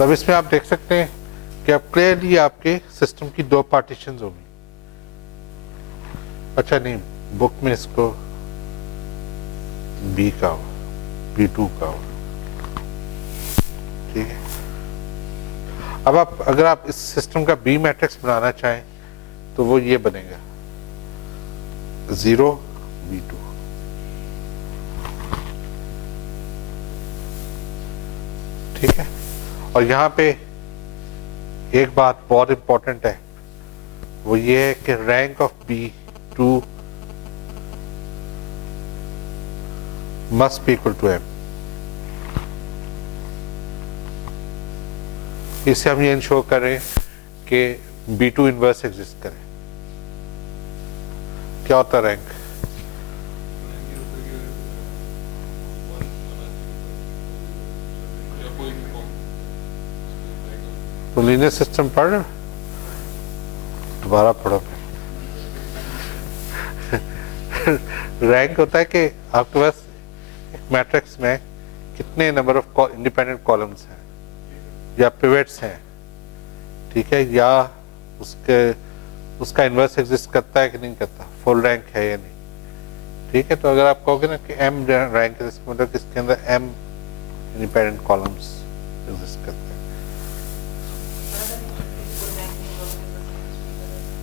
तो अब इसमें आप देख सकते हैं कि अब क्लियरली आपके सिस्टम की दो पार्टीशन होंगी। अच्छा नहीं, बुक में इसको बी का हो, B2 का हो, ठीक है। अब आप अगर आप इस सिस्टम का बी मैट्रिक्स बनाना चाहें तो वो ये बनेगा 0 B2। ठीक है, और यहां पे एक बात बहुत इंपॉर्टेंट है, वो ये है कि rank of B2 must be equal to M। इससे हम ये इंश्योर करें कि B2 इनवर्स एग्जिस्ट करे। क्या होता है रैंक? तो लीनियर सिस्टम पढ़ रहे, दोबारा पढ़ो। रैंक होता है कि आपके पास एक मैट्रिक्स में कितने नंबर ऑफ इंडिपेंडेंट कॉलम्स हैं या पिवट्स हैं, ठीक है, या उसका इन्वर्स एग्जिस्ट करता है कि नहीं करता, फुल रैंक है या नहीं। ठीक है, तो अगर आप कहोगे ना कि M रैंक है, इसका मतलब इसके अंदर M इंडिपेंडेंट कॉलम्स एग्जिस्ट करते हैं।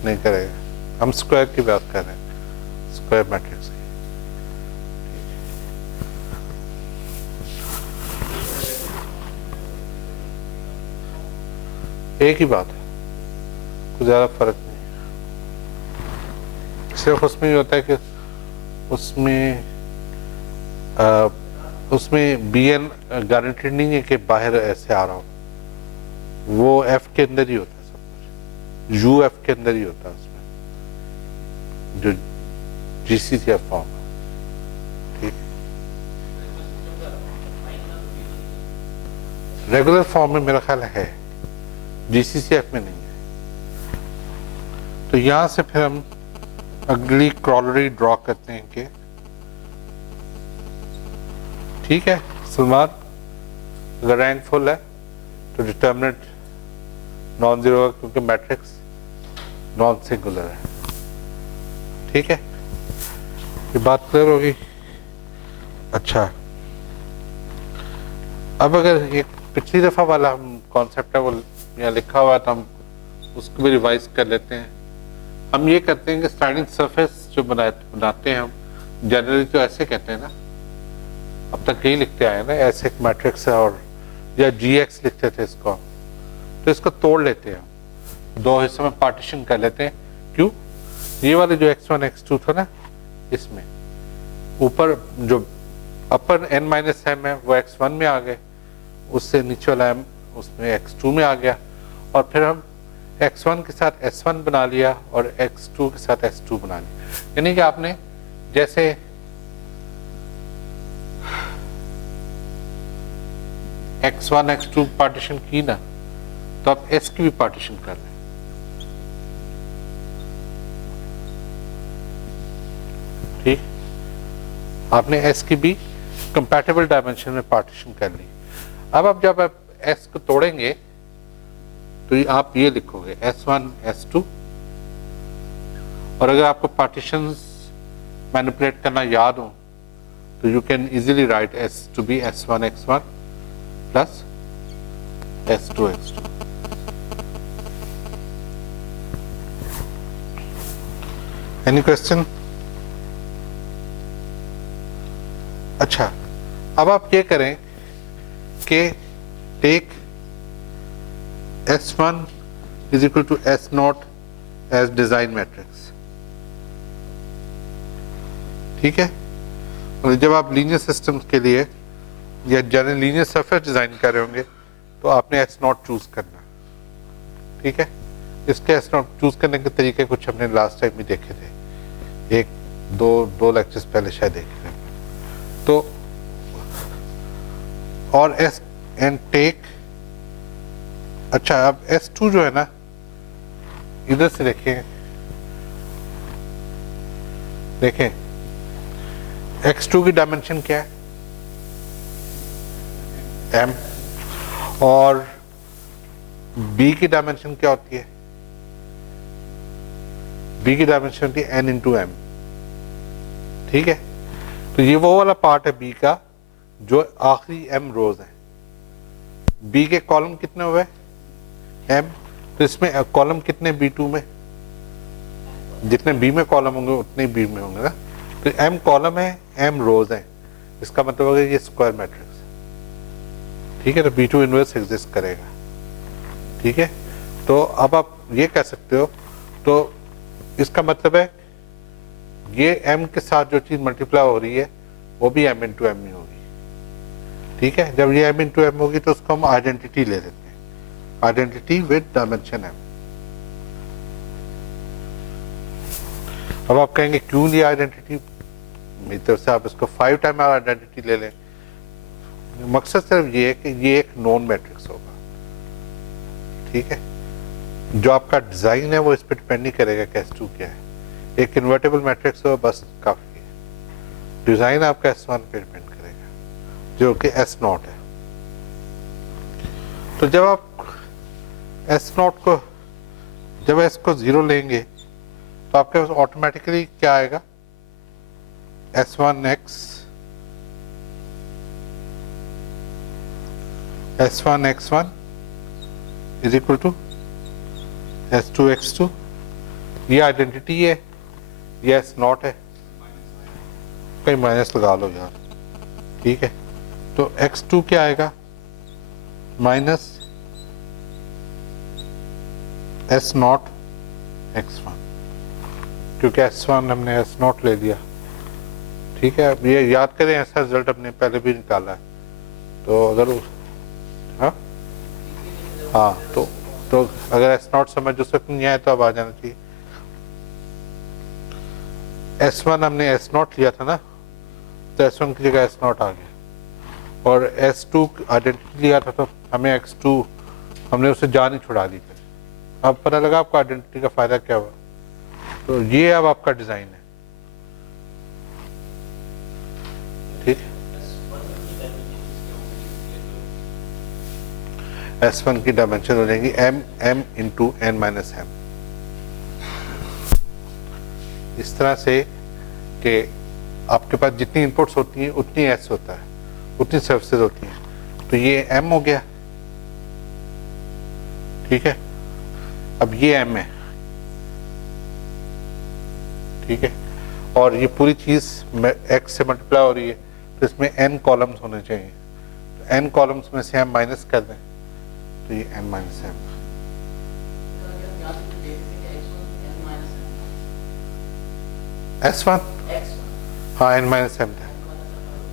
नहीं करेगा, हम स्क्वायर की बात कर रहे हैं, स्क्वायर मैट्रिक्स की। एक ही बात है, कुछ ज्यादा फर्क नहीं है। सिर्फ उसमें ये होता है कि उसमें BN गारंटेड नहीं है कि बाहर ऐसे आ रहा हो, वो F के अंदर ही होता है सब कुछ, UF के अंदर ही होता है उसमें, जो GCCF फॉर्म है। ठीक, रेगुलर फॉर्म में मेरा ख्याल है, GCCF में नहीं है। तो यहां से फिर हम अगली क्रॉलरी ड्रॉ करते हैं कि ठीक है सलमान, अगर रैंक फुल है तो डिटर्मिनेंट नॉन जीरो है क्योंकि मैट्रिक्स नॉन सिंगुलर है। ठीक है, ये बात क्लियर होगी। अच्छा, अब अगर ये पिछली दफा वाला हम कॉन्सेप्ट है वो यहाँ लिखा हुआ है तो हम उसको भी रिवाइज कर लेते हैं। हम ये करते हैं कि स्लाइडिंग सरफेस जो बनाते हैं हम जनरली तो ऐसे कहते हैं ना, अब तक यही लिखते आए ना, ऐसे एक मैट्रिक्स है और या GX लिखते थे इसको, तो इसको तोड़ लेते हैं, दो हिस्सों में पार्टीशन कर लेते हैं। क्यों? ये वाले जो X1 X2 था ना, इसमें ऊपर जो अपर n-m है वो X1 में आ गए, उससे नीचे वाला m उसमें X2 में आ गया, और फिर हम X1 के साथ S1 बना लिया और X2 के साथ S2 बना लिया। यानी कि आपने जैसे X1 X2 पार्टीशन की ना, तो आप S की भी पार्टीशन कर लें। ठीक, आपने S की भी कंपैटिबल डायमेंशन में पार्टीशन कर ली। अब जब आप S को तोड़ेंगे तो आप ये लिखोगे S1 S2, और अगर आपको पार्टीशंस मैनिपुलेट करना याद हो तो you can easily right S to be S1 X1 plus S2 X2। Any question? अच्छा, अब आप ये करें कि take S1 is equal to S0 as design matrix। ठीक है, और जब आप लीनियर सिस्टम्स के लिए या जनरल लीनियर सरफेस डिजाइन कर रहे होंगे तो आपने S0 चूज करना। ठीक है, इसके S0 चूज करने के तरीके कुछ हमने लास्ट टाइम भी देखे थे, दो लेक्चर्स पहले शायद देखे थे। तो और S एंड टेक, अच्छा अब S2 जो है ना, इधर से देखें X2 की डायमेंशन क्या है? M, और बी की डायमेंशन क्या होती है? बी की डायमेंशन होती है n इंटू एम, ठीक है। तो ये वो वाला पार्ट है बी का जो आखिरी m रोज है। बी के कॉलम कितने हुए? m। तो इसमें कॉलम कितने b2 में? जितने बी में कॉलम होंगे उतने बी में होंगे ना। तो m कॉलम है, m रोज है, इसका मतलब होगा ये स्क्वायर मैट्रिक्स, ठीक है। तो b2 इनवर्स एग्जिस्ट करेगा, ठीक है। तो अब आप ये कह सकते हो, तो इसका मतलब है ये m के साथ जो चीज मल्टीप्लाई हो रही है वो भी m इंटू एम ही होगी, ठीक है। जब ये m इंटू एम होगी तो उसको हम आइडेंटिटी ले लेते हैं, आइडेंटिटी विद डायमेंशन m। अब आप कहेंगे क्यों लिया आइडेंटिटी? मेरी तरफ से आप इसको 5 टाइम आइडेंटिटी ले लें। मकसद सिर्फ ये है कि ये एक नॉन मैट्रिक्स होगा, ठीक है। जो आपका डिजाइन है वो इस पर डिपेंड नहीं करेगा कि S2 क्या है। एक इन्वर्टेबल मैट्रिक्स हो बस काफी है। डिजाइन आपका S1 पे डिपेंड करेगा जो कि S0 है। तो जब आप S0 को, जब S को 0 लेंगे तो आपके पास ऑटोमेटिकली क्या आएगा? S1 x1 is equal to S2 x2। ये आइडेंटिटी है, ये S0 है, कहीं माइनस लगा लो यार, ठीक है। तो x2 क्या आएगा? माइनस S0 x1, क्योंकि S1 हमने S0 ले लिया, ठीक है। अब ये याद करें ऐसा रिजल्ट हमने पहले भी निकाला है, तो अगर हाँ तो अगर S0 समझ उस वक्त नहीं आया तो अब आ जाना चाहिए। S1 हमने S0 लिया था ना, तो S1 की जगह S0 आ गया, और S2 आइडेंटिटी लिया था तो हमें x2 हमने उसे जान ही छुड़ा दी। फिर अब पता लगा आपको आइडेंटिटी का फायदा क्या हुआ। तो ये अब आपका डिजाइन है, ठीक है। S1 की डायमेंशन हो जाएंगी m into n minus m, इस तरह से कि आपके पास जितनी इनपुट्स होती हैं उतनी S होता है, उतनी सर्विसेज होती हैं। तो ये m हो गया, ठीक है। अब ये m है, ठीक है, और ये पूरी चीज x से मल्टीप्लाई हो रही है, तो इसमें n कॉलम्स होने चाहिए। तो n कॉलम्स में से हम माइनस कर दें तो ये n माइनस m। S1 हाँ n माइनस m था,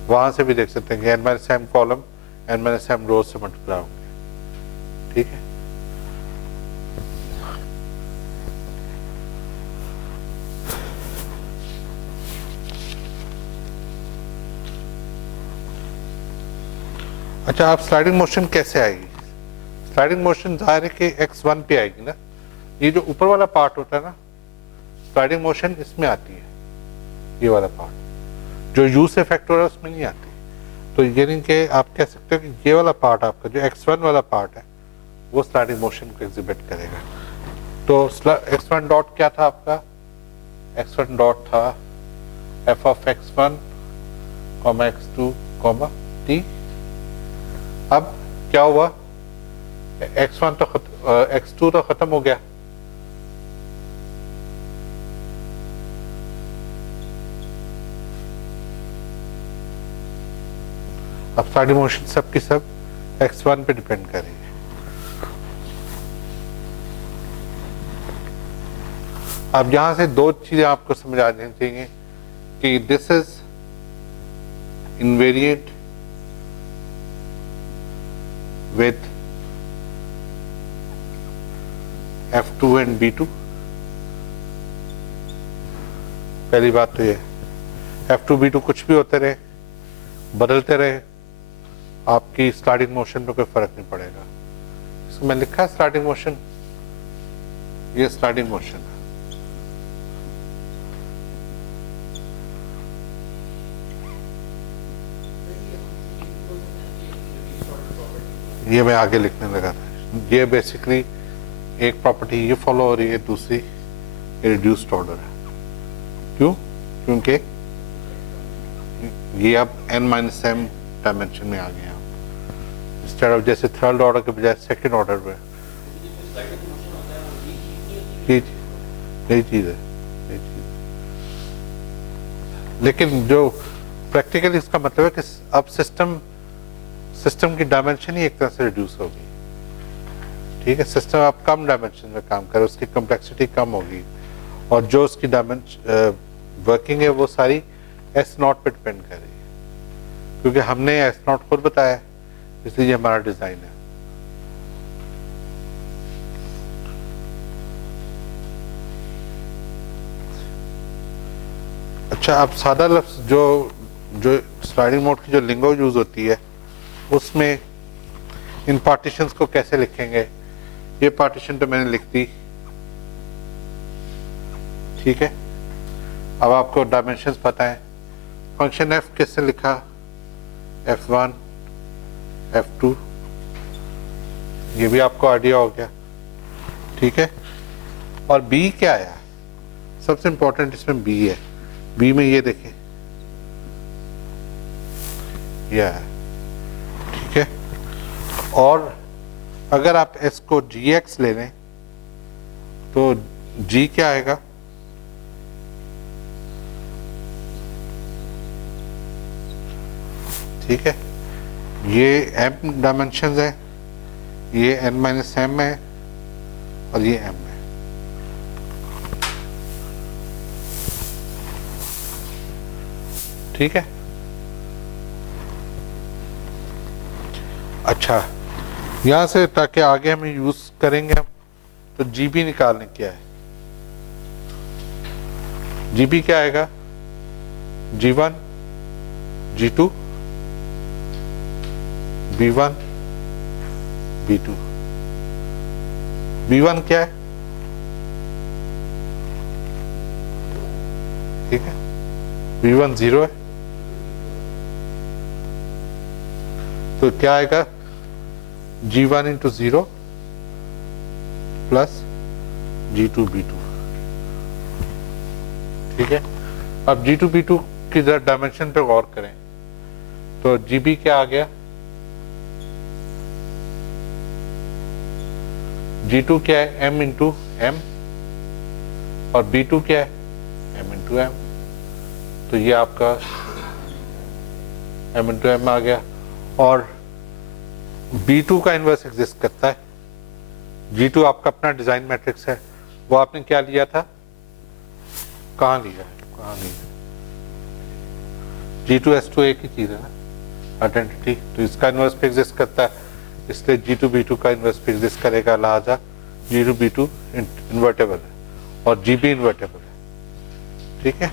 वहां से भी देख सकते हैं कि n minus m column n minus m रोज से मल्टीप्लाई होंगे, ठीक है। अच्छा, आप स्लाइडिंग मोशन कैसे आएगी? स्लाइडिंग मोशन जाहिर है कि x1 पे आएगी ना। ये जो ऊपर वाला पार्ट होता है ना, स्लाइडिंग मोशन इसमें आती है, ये वाला पार्ट जो u से इफेक्ट हो रहा है उसमें नहीं आती। तो यानी कि आप कह सकते हो कि ये वाला पार्ट आपका जो x1 वाला पार्ट है वो स्लाइडिंग मोशन को एग्जिबिट करेगा। तो x1 डॉट क्या था आपका? x1 डॉट था f of x1, x2, t। अब क्या हुआ? x1 तो x2 तो खत्म हो गया, अब सारी मोशन सब की सब x1 पे डिपेंड करेंगे। अब यहां से दो चीजें आपको समझ आ जानी चाहिए कि this is invariant with F2 and B2। पहली बात तो ये F2 B2 कुछ भी होते रहे, बदलते रहे, आपकी स्लाइडिंग मोशन में कोई फर्क नहीं पड़ेगा। इसको मैं लिखा है स्लाइडिंग मोशन, ये स्लाइडिंग मोशन है। ये मैं आगे लिखने लगा था, ये बेसिकली एक प्रॉपर्टी ये फॉलो हो रही है, दूसरी रिड्यूस्ड ऑर्डर है। क्यों? क्योंकि ये अब n-m डायमेंशन में आ गए हैं, इंस्टेड ऑफ जैसे थर्ड ऑर्डर के बजाय सेकंड ऑर्डर में। यही चीज है। लेकिन जो प्रैक्टिकली इसका मतलब है कि अब सिस्टम की डायमेंशन ही एक तरह से रिड्यूस होगी। ठीक है, सिस्टम अब कम डायमेंशन में काम करे, उसकी कॉम्प्लेक्सिटी कम होगी, और जो उसकी डायमेंशन वर्किंग है वो सारी S0 पे डिपेंड कर रही है, क्योंकि हमने S0 खुद बताया, इसलिए हमारा डिजाइन है। अच्छा, अब सादा लफ्ज जो स्लाइडिंग मोड की जो लिंगो यूज होती है, उसमें इन पार्टीशंस को कैसे लिखेंगे? ये पार्टीशन तो मैंने लिख दी, ठीक है। अब आपको डायमेंशंस पता है। फंक्शन f कैसे लिखा? f1 f2, ये भी आपको आइडिया हो गया, ठीक है। और b क्या आया? सबसे इंपॉर्टेंट इसमें b है। b में ये देखें, यह है, ठीक है। और अगर आप s को gx ले लें तो g क्या आएगा? ठीक है, ये m डायमेंशंस है, ये n-m है, और ये m है। ठीक है। अच्छा, यहां से ताकि आगे हम यूज करेंगे हम, तो जीबी निकालने क्या है? जीबी क्या आएगा? G1 G2 B1 B2। B1 क्या है? ठीक है, B1 0 है, तो क्या आएगा? G1 into 0 plus G2 B2। ठीक है, अब G2 B2 की जरा डायमेंशन पे गौर करें, तो GB क्या आ गया? G2 क्या है? M into M, और B2 क्या है? M into M। तो ये आपका M into M आ गया। और B2 का इनवर्स एग्जिस्ट करता है। G2 आपका अपना डिजाइन मैट्रिक्स है, वो आपने क्या लिया था? कहाँ लिया? G2 S2 एक ही चीज है ना, आइडेंटिटी, तो इसका इनवर्स पे एग्जिस्ट करता है, इसलिए G2 B2 का इनवर्स पे एग्जिस्ट करेगा, लिहाजा G2 B2 इन्वर्टेबल है और GB इन्वर्टेबल है। ठीक है,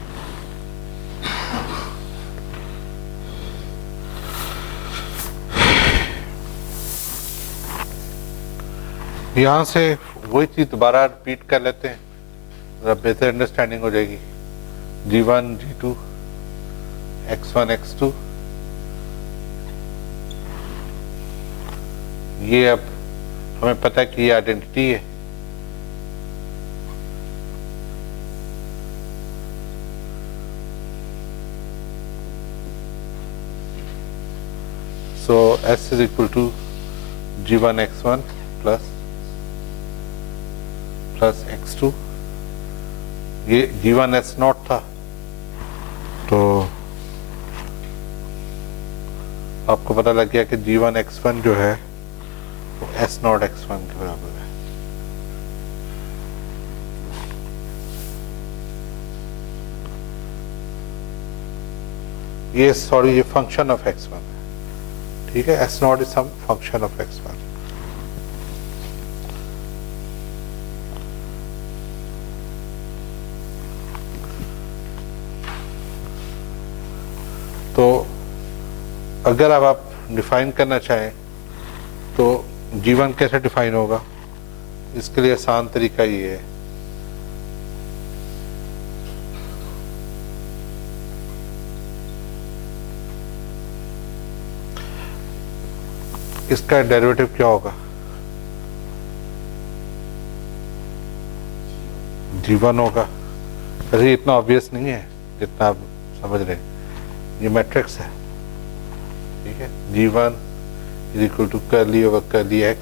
यहां से वही चीज दोबारा रिपीट कर लेते हैं, जरा बेहतर अंडरस्टैंडिंग हो जाएगी। G1 G2 X1 X2, ये अब हमें पता है कि ये आइडेंटिटी है। So S is equal to G1 X1 plus X2। ये G1 S0 था, तो आपको पता लग गया कि G1 X1 जो है वो S0 X1 के बराबर है। ये फंक्शन ऑफ X1 है, ठीक है। S0 is some function of X1। तो अगर अब आप डिफाइन करना चाहें तो G1 कैसे डिफाइन होगा? इसके लिए आसान तरीका ये है, इसका डेरिवेटिव क्या होगा? G1 होगा। अरे ये इतना ऑब्वियस नहीं है जितना आप समझ रहे हैं, ये मैट्रिक्स है, ठीक है। G1 is equal to curly over curly x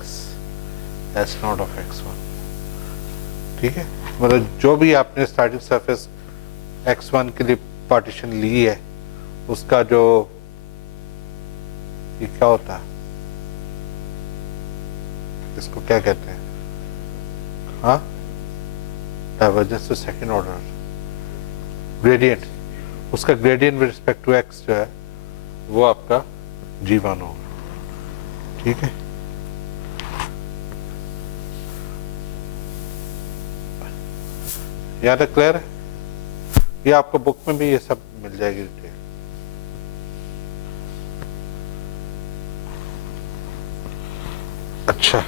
s naught of x1, ठीक है। मतलब जो भी आपने स्टार्टिंग सरफेस x1 के लिए पार्टीशन ली है, उसका जो ये क्या होता है, इसको क्या कहते हैं, हाँ, divergence to second order gradient, उसका gradient with respect to x जो है वो आपका G1 होगा, ठीक है। यहाँ तक क्लियर है? ये आपको बुक में भी ये सब मिल जाएगी डिटेल। अच्छा,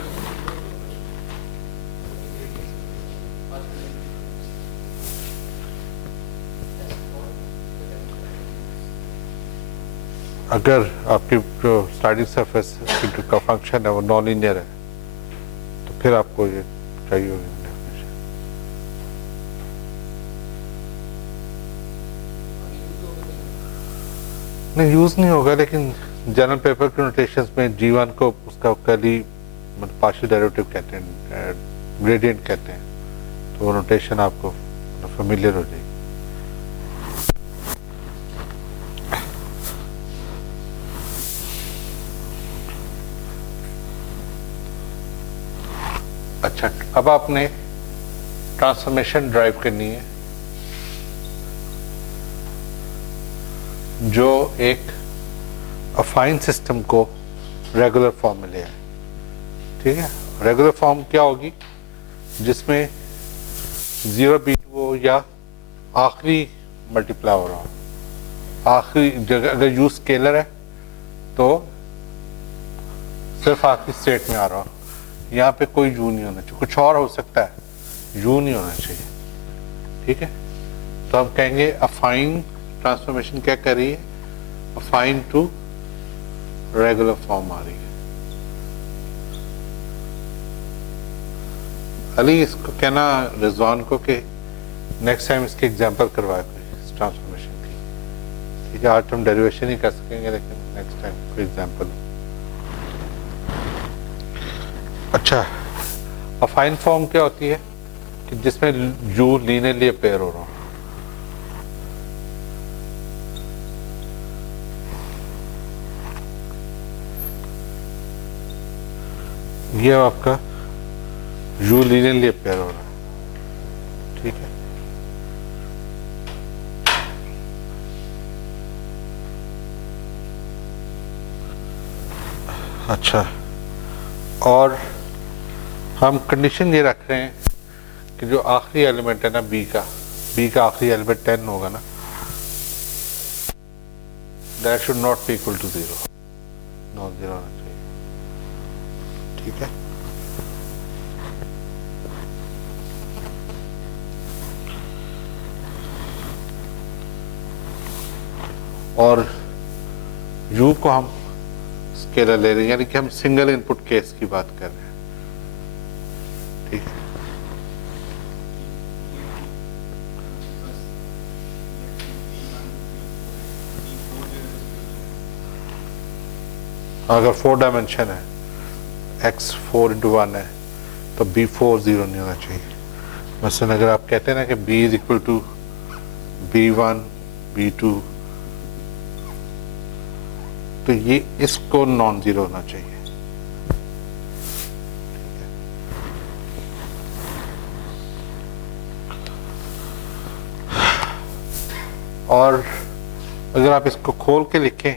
अगर आपकी जो स्टार्टिंग सरफेस का फंक्शन है वो नॉन लीनियर है तो फिर आपको ये चाहिए होगी डेफिनेशन। नहीं, यूज नहीं होगा, लेकिन जनरल पेपर के नोटेशंस में G1 को उसका कर्ली मतलब पार्शियल डेरिवेटिव कहते हैं, ग्रेडियंट कहते हैं, तो वो नोटेशन आपको फेमिलियर हो जाएगी। अच्छा, अब आपने ट्रांसफॉर्मेशन ड्राइव करनी है जो एक अफाइन सिस्टम को रेगुलर फॉर्म में ले आए, ठीक है। रेगुलर फॉर्म क्या होगी, जिसमें 0 B2 हो या आखिरी मल्टीप्लाई हो रहा हो। आखिरी जगह अगर यू स्केलर है तो सिर्फ आखिरी स्टेट में आ रहा हो, यहाँ पे कोई यू नहीं होना चाहिए, कुछ और हो सकता है, यू नहीं होना चाहिए, ठीक है। तो हम कहेंगे अफाइन ट्रांसफॉर्मेशन क्या कर रही है, अफाइन टू रेगुलर फॉर्म आ रही है। अली इसको कहना रिजवान को कि नेक्स्ट टाइम इसके एग्जांपल करवाए कोई इस ट्रांसफॉर्मेशन की, ठीक है। आज हम डेरिवेशन ही कर सकेंगे, लेकिन नेक्स्ट टाइम कोई एग्जांपल। अच्छा, अफाइन फॉर्म क्या होती है कि जिसमें यू लीनियरली अपेयर हो रहा हो। ये आपका यू लीनियरली अपेयर हो रहा है, ठीक है। अच्छा, और हम कंडीशन ये रख रहे हैं कि जो आखिरी एलिमेंट है ना बी का आखिरी एलिमेंट 10 होगा ना, that should not be equal to 0, non zero होना चाहिए, ठीक है। और u को हम स्केलर ले रहे हैं, यानी कि हम सिंगल इनपुट केस की बात कर रहे हैं, ठीक है। अगर 4 डायमेंशन है, x 4 इंटू 1 है, तो b4 0 नहीं होना चाहिए। मसलन अगर आप कहते हैं ना कि b is equal to b1 b2, तो ये इसको नॉन जीरो होना चाहिए, और अगर आप इसको खोल के लिखें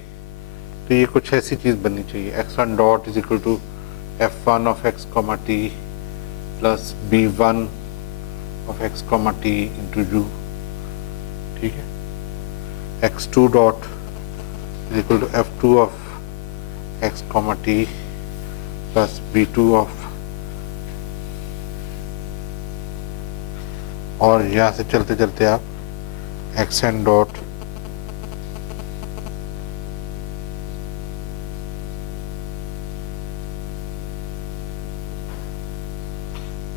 तो ये कुछ ऐसी चीज बननी चाहिए, x1 dot is equal to f1 of x comma t plus b1 of x comma t into u, ठीक है। x2 डॉट is equal to f2 of x comma t plus b2 of, और यहाँ से चलते चलते आप xn डॉट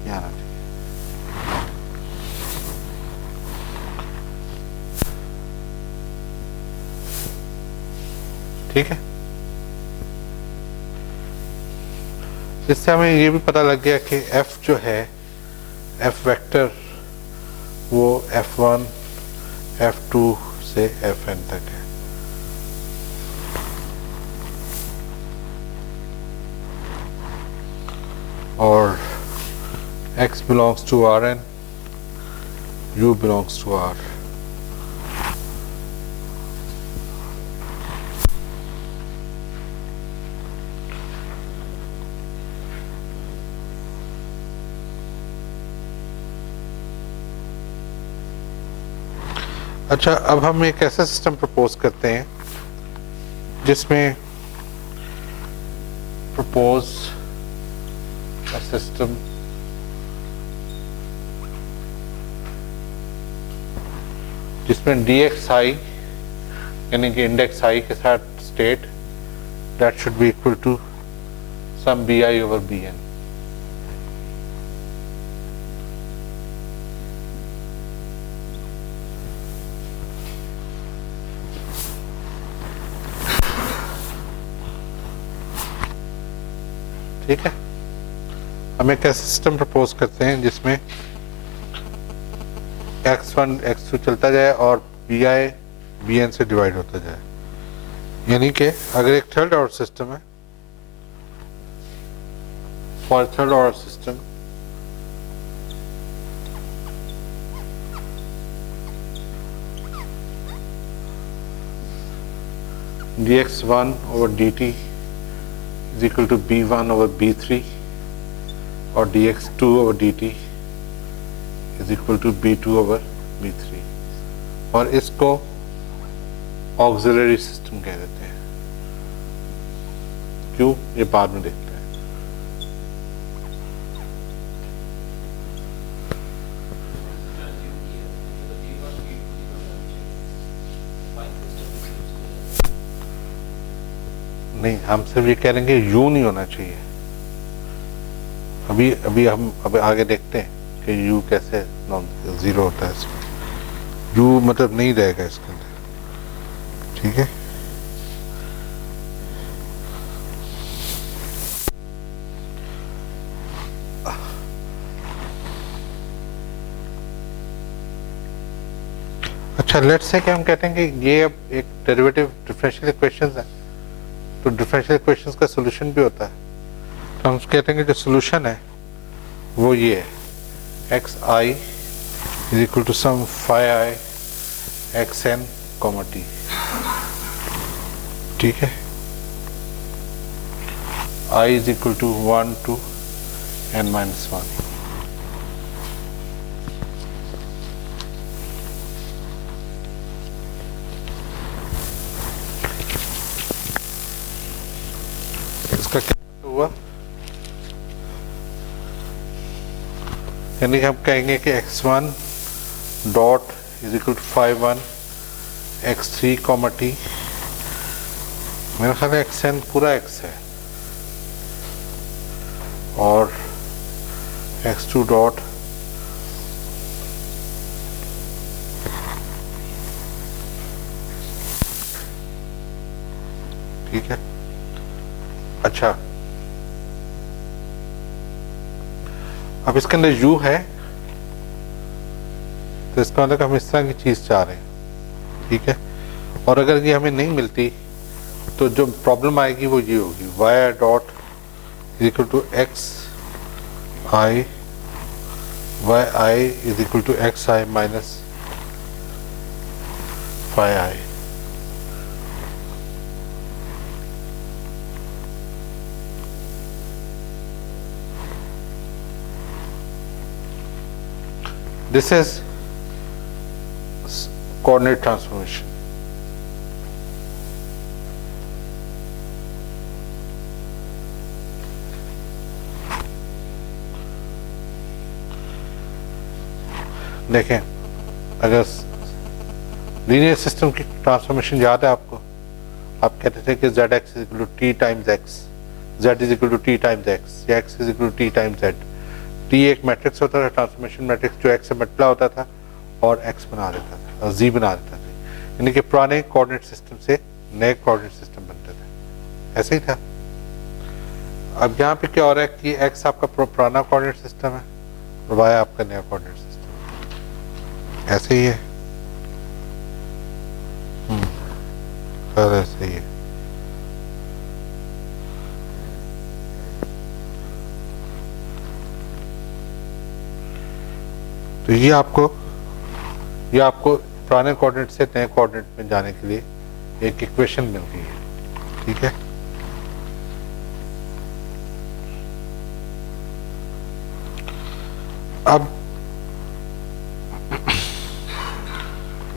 यहाँ, ठीक है, इससे हमें ये भी पता लग गया कि f जो है, f वेक्टर वो f1 f2 से fn तक है। और x belongs to Rn, u belongs to R। अच्छा, अब हम एक ऐसा सिस्टम प्रपोज करते हैं जिसमें प्रपोज अ सिस्टम जिसमें dxi यानी कि इंडेक्स i के साथ state that should be equal to sum bi over bn। ठीक है, हम एक ऐसा सिस्टम प्रपोज करते हैं जिसमें x1 x2 चलता जाए और bi bn से डिवाइड होता जाए। यानी कि अगर एक थर्ड ऑर्डर सिस्टम है, for third order system dx1 over dt is equal to b1 over b3 और dx2 over dt is equal to b2 over b3 और इसको ऑक्सिलरी सिस्टम कह देते हैं। क्यों, ये बाद में देखते हैं। नहीं, हम सिर्फ ये कह लेंगे यू नहीं होना चाहिए। अभी हम आगे देखते हैं कि यू कैसे जीरो होता है इसमें। यू मतलब नहीं रहेगा इसके अंदर, ठीक है। अच्छा, लेट्स से कि हम कहते हैं कि ये अब एक डेरिवेटिव डिफरेंशियल इक्वेशंस है, तो डिफरेंशियल इक्वेशंस का सॉल्यूशन भी होता है। तो हम कहते हैं कि जो सॉल्यूशन है वो ये है, x i is equal to sum phi i x n comma t. ठीक है, i is equal to 1 to n minus 1। इसका क्या हुआ, यानी कि हम कहेंगे कि x1 dot is equal to 5 1 x3 comma t. मेरा ख्याल है xn पूरा x है और x2 डॉट ठीक है। अच्छा, अब इसके अंदर u है तो इसका मतलब हम इस तरह की चीज चाह रहे हैं, ठीक है। और अगर ये हमें नहीं मिलती तो जो प्रॉब्लम आएगी वो ये होगी, y dot is equal to x i y i is equal to x i minus phi i. This is coordinate transformation. देखें, अगर लीनियर सिस्टम की ट्रांसफॉर्मेशन याद है आपको, आप कहते थे कि z x is equal to t times x, z is equal to t times x, या x is equal to t times z। t एक मैट्रिक्स होता था, ट्रांसफॉर्मेशन मैट्रिक्स, जो x से मल्टीप्लाई होता था और x बना देता था और z बना देता था। यानी कि पुराने कोऑर्डिनेट सिस्टम से नए कोऑर्डिनेट सिस्टम बनते थे, ऐसे ही था। अब यहाँ पे क्या हो रहा है कि एक्स आपका पुराना कोऑर्डिनेट सिस्टम है और वाई आपका नया कोऑर्डिनेट सिस्टम, ऐसे ही है। सर ऐसे ही है। तो ये आपको पुराने कोऑर्डिनेट से नए कोऑर्डिनेट में जाने के लिए एक इक्वेशन मिल गई है, ठीक है। अब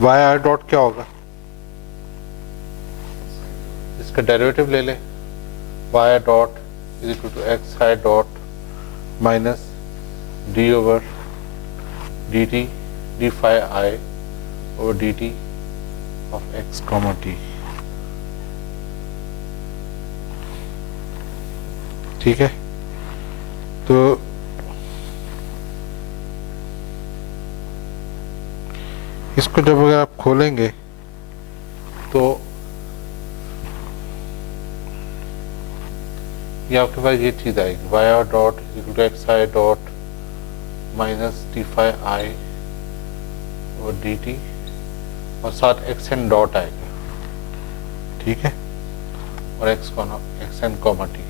वाई आर डॉट क्या होगा, इसका डेरिवेटिव ले लें। Y r dot is equal to x i dot minus d over d t d phi i over d t of x comma t, ठीक है। तो इसको जब अगर आप खोलेंगे तो ये आपके पास ये चीज आएगी, y r dot equal to x i dot minus d phi i और डी टी और साथ एक्स एन डॉट आएगा, ठीक है, और एक्स एन कॉमा टी।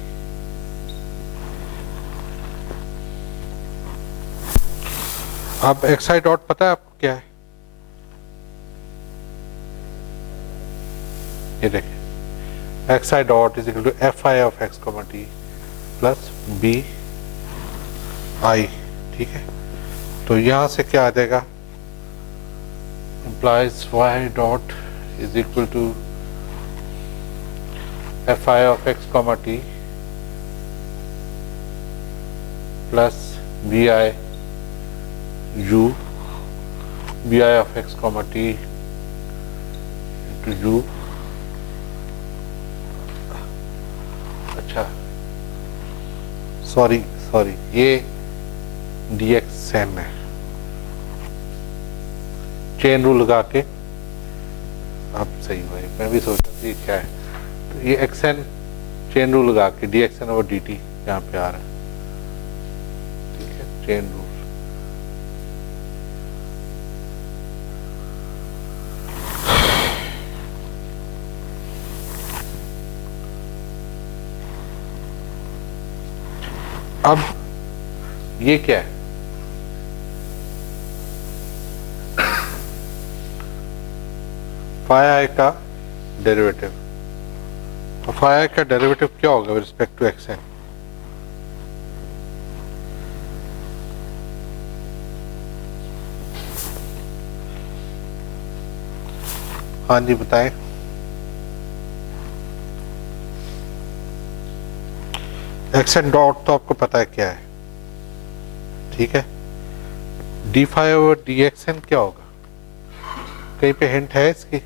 अब एक्स आई डॉट पता है आपको क्या है, ये देखिए x i dot is equal to f i of x comma t plus b i, ठीक है। तो यहां से क्या आ जाएगा, implies y dot is equal to fi of x comma t plus bi u bi of x comma t into u, अच्छा sorry ये dxn है, चेन रूल लगा के अब सही हुआ, मैं भी सोच रहा था क्या है। तो ये एक्सएन चेन रूल लगा के डी एक्सएन और डी टी यहाँ पे आ रहा है, ठीक है, चेन रूल। अब ये क्या है, फाई आई का डेरिवेटिव, तो फाई आई का डेरिवेटिव क्या होगा with respect to x n, हाँ जी बताएं। एक्स एन डॉट तो आपको पता है क्या है, ठीक है। D phi over d x n क्या होगा, कहीं पे हिंट है इसकी,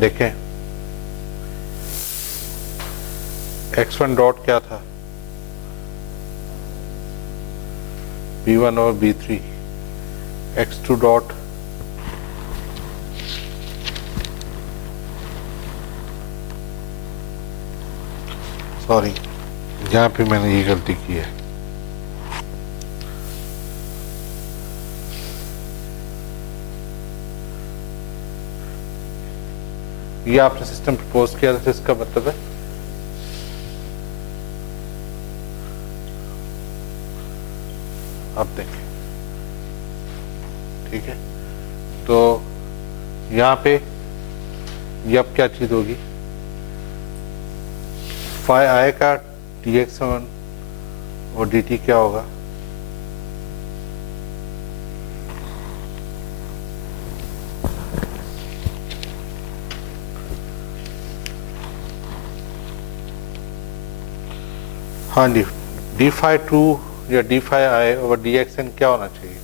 देखें x1 डॉट क्या था, b1 और b3, x2 डॉट सॉरी यहाँ पे मैंने ये गलती की है, ये आपने सिस्टम प्रपोज किया था, इसका मतलब है आप देखें, ठीक है। तो यहाँ पे ये अब क्या चीज होगी, फाई आई का dx1 और dt क्या होगा, हाँ जी, डी फाई टू या d phi i over d x n क्या होना चाहिए,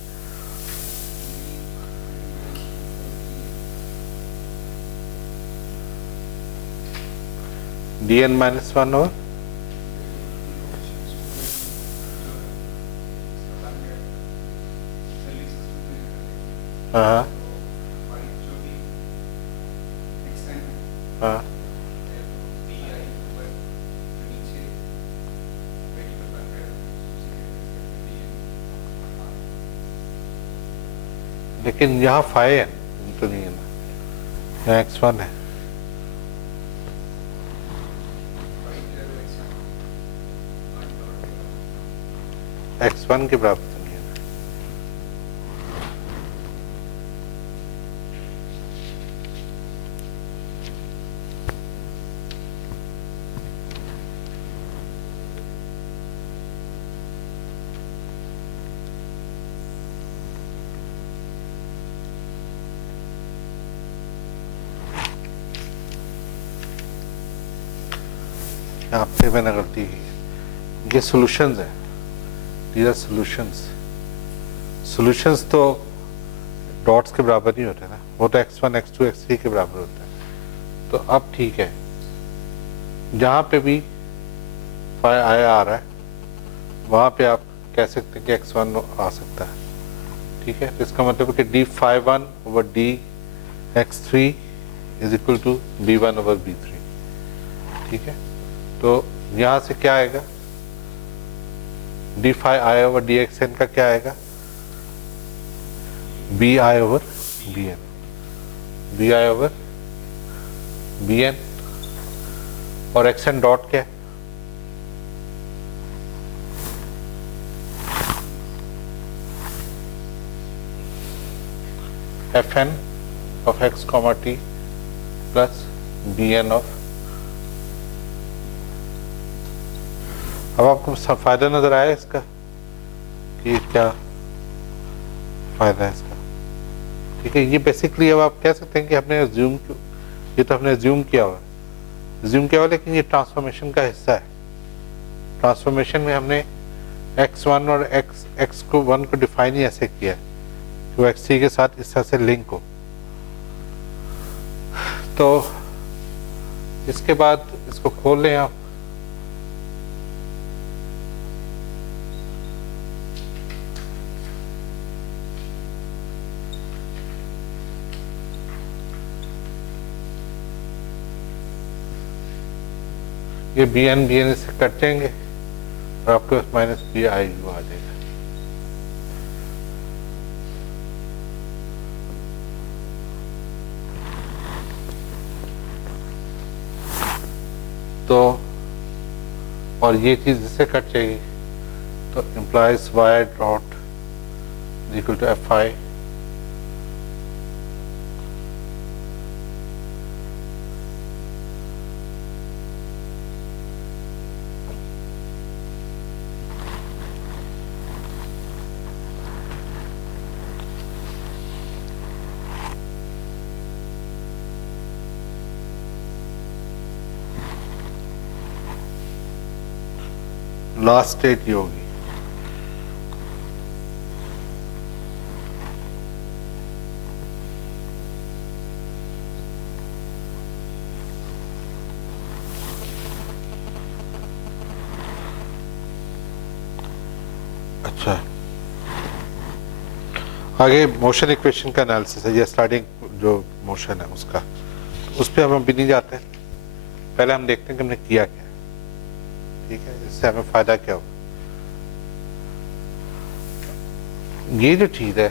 dn माइनस वन और हाँ हाँ लेकिन यहाँ फाइव है तो नहीं है ना, यहाँ x1 है। x1 के बराबर तो नहीं है ना। यहाँ पे मैंने गलती की। ये सॉल्यूशंस है, these are solutions। सॉल्यूशंस तो डॉट्स के बराबर नहीं होते ना, वो तो x1 x2 x3 के बराबर होते हैं। तो अब ठीक है, जहाँ पे भी फाइव आया आ रहा है वहाँ पे आप कह सकते हैं कि x1 आ सकता है। ठीक है, इसका मतलब है कि d51 over dx3 is equal to b1 over b3। ठीक है, तो यहाँ से क्या आएगा, d5i ओवर dxn का क्या आएगा, bi over bn, bi over bn, और xn डॉट क्या है, fn of x comma t plus bn of. अब आपको फायदा नजर आया इसका कि क्या फायदा है इसका। ठीक है, ये बेसिकली अब आप कह सकते हैं कि हमने एज्यूम, ये तो हमने एज्यूम किया हुआ, लेकिन ये ट्रांसफॉर्मेशन का हिस्सा है। ट्रांसफॉर्मेशन में हमने x1 और x को 1 को डिफाइन ही ऐसे किया है कि वो x3 के साथ इस तरह से लिंक हो। तो इसके बाद इसको खोल लें आप, ये bn इससे कट जाएंगे और आपके पास माइनस bi आ जाएगा। तो और ये चीज इससे कट जाएगी, तो implies y dot equal to fi last state ये होगी। अच्छा, आगे मोशन इक्वेशन का एनालिसिस है, ये स्टार्टिंग जो मोशन है उसका, उस पर हम अभी नहीं जाते, पहले हम देखते हैं कि हमने किया क्या। ठीक है, इससे हमें फायदा क्या होगा। ये जो चीज है,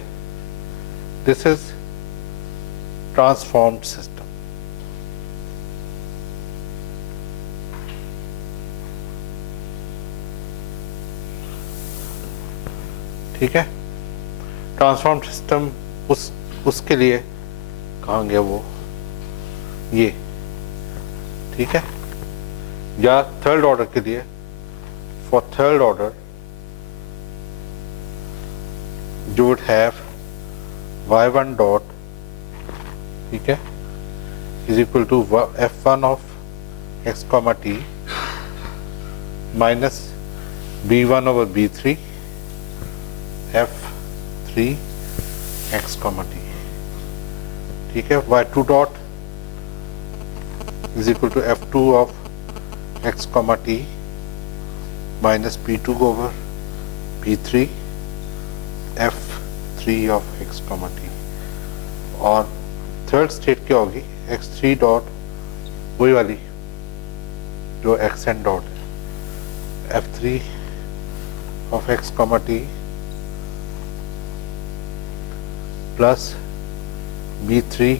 दिस इज ट्रांसफॉर्म्ड सिस्टम। ठीक है, ट्रांसफॉर्म सिस्टम उसके लिए कहाँ गया वो, ये। ठीक है, या थर्ड ऑर्डर के लिए, for third order you would have y1 dot, ठीक है, is equal to f1 of x comma t minus b1 over b3 f3 x comma t। ठीक है, y2 dot is equal to f2 of x comma T minus P2 over P3 F3 of x comma T, और third state क्या होगी x3 dot वही वाली जो xn dot F3 of x comma t plus B3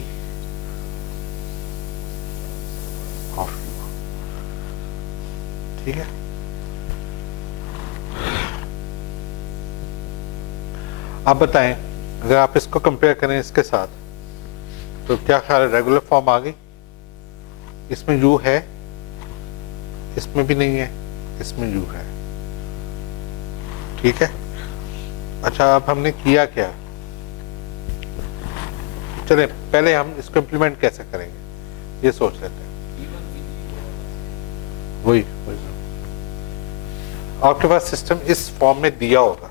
of u। ठीक है, आप बताएं अगर आप इसको कंपेयर करें इसके साथ तो क्या ख्याल है, रेगुलर फॉर्म आ गई? इसमें u है, इसमें भी नहीं है, इसमें u है। ठीक है, अच्छा अब हमने किया क्या, चले पहले हम इसको इम्प्लीमेंट कैसे करेंगे ये सोच लेते हैं। वही आपके पास सिस्टम इस फॉर्म में दिया होगा,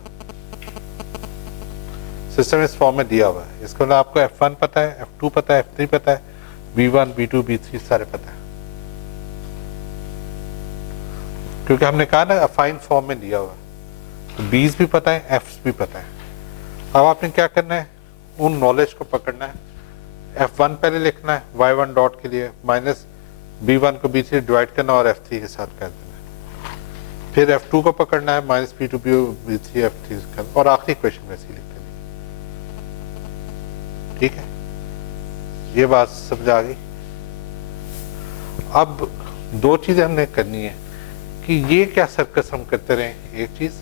सिस्टम इस फॉर्म में दिया हुआ है, इसको ना आपको F1 पता है, F2 पता है, F3 पता है, B1 B2 B3 सारे पता है, क्योंकि हमने कहा ना अफाइन फॉर्म में दिया हुआ है, तो B's भी पता है, F's भी पता है। अब आपने क्या करना है, उन नॉलेज को पकड़ना है, F1 पहले लिखना है y1 डॉट के लिए, माइनस B1 को B3 डिवाइड करना और F3 के साथ कर देना है, फिर F2 को पकड़ना है माइनस P2 B3 F3 कर, और आखिरी इक्वेशन वैसे ही लिख देनी। ठीक है, ये बात समझ आ गई। अब दो चीजें हमने करनी है कि ये क्या सर्कस हम करते रहे, एक चीज,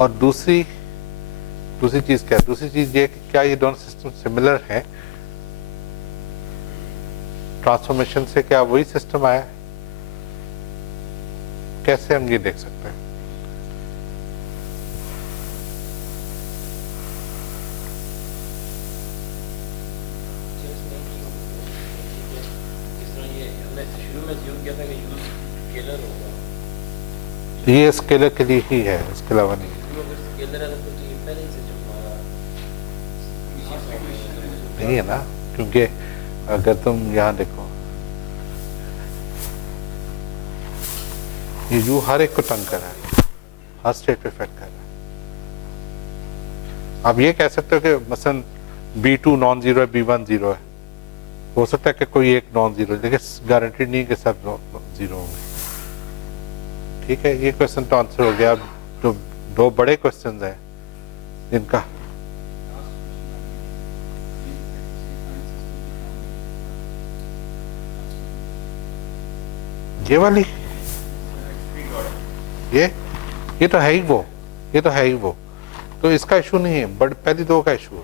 और दूसरी चीज क्या है, दूसरी चीज ये कि क्या ये दोनों सिस्टम सिमिलर हैं, ट्रांसफॉर्मेशन से क्या वही सिस्टम आया, कैसे हम ये देख सकते हैं। ये स्केलर के लिए ही है, इसके अलावा नहीं है। नहीं है ना, क्योंकि अगर तुम यहाँ देखो ये यू हर एक को तंग कर रहा है, हर स्टेट पे इफेक्ट कर रहा है। आप ये कह सकते हो कि मसलन B2 नॉन जीरो है, B1 जीरो है, हो सकता है कि कोई एक नॉन जीरो, लेकिन गारंटेड नहीं कि सब जीरो होंगे। ठीक है, ये क्वेश्चन तो आंसर हो गया। अब जो दो बड़े क्वेश्चंस हैं जिनका ये वाली ये तो है ही वो, ये तो है ही वो, तो इसका इशू नहीं है, बट पहली दो का इशू है।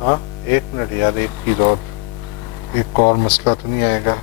हाँ एक मिनट यार, एक चीज और, एक और मसला तो नहीं आएगा।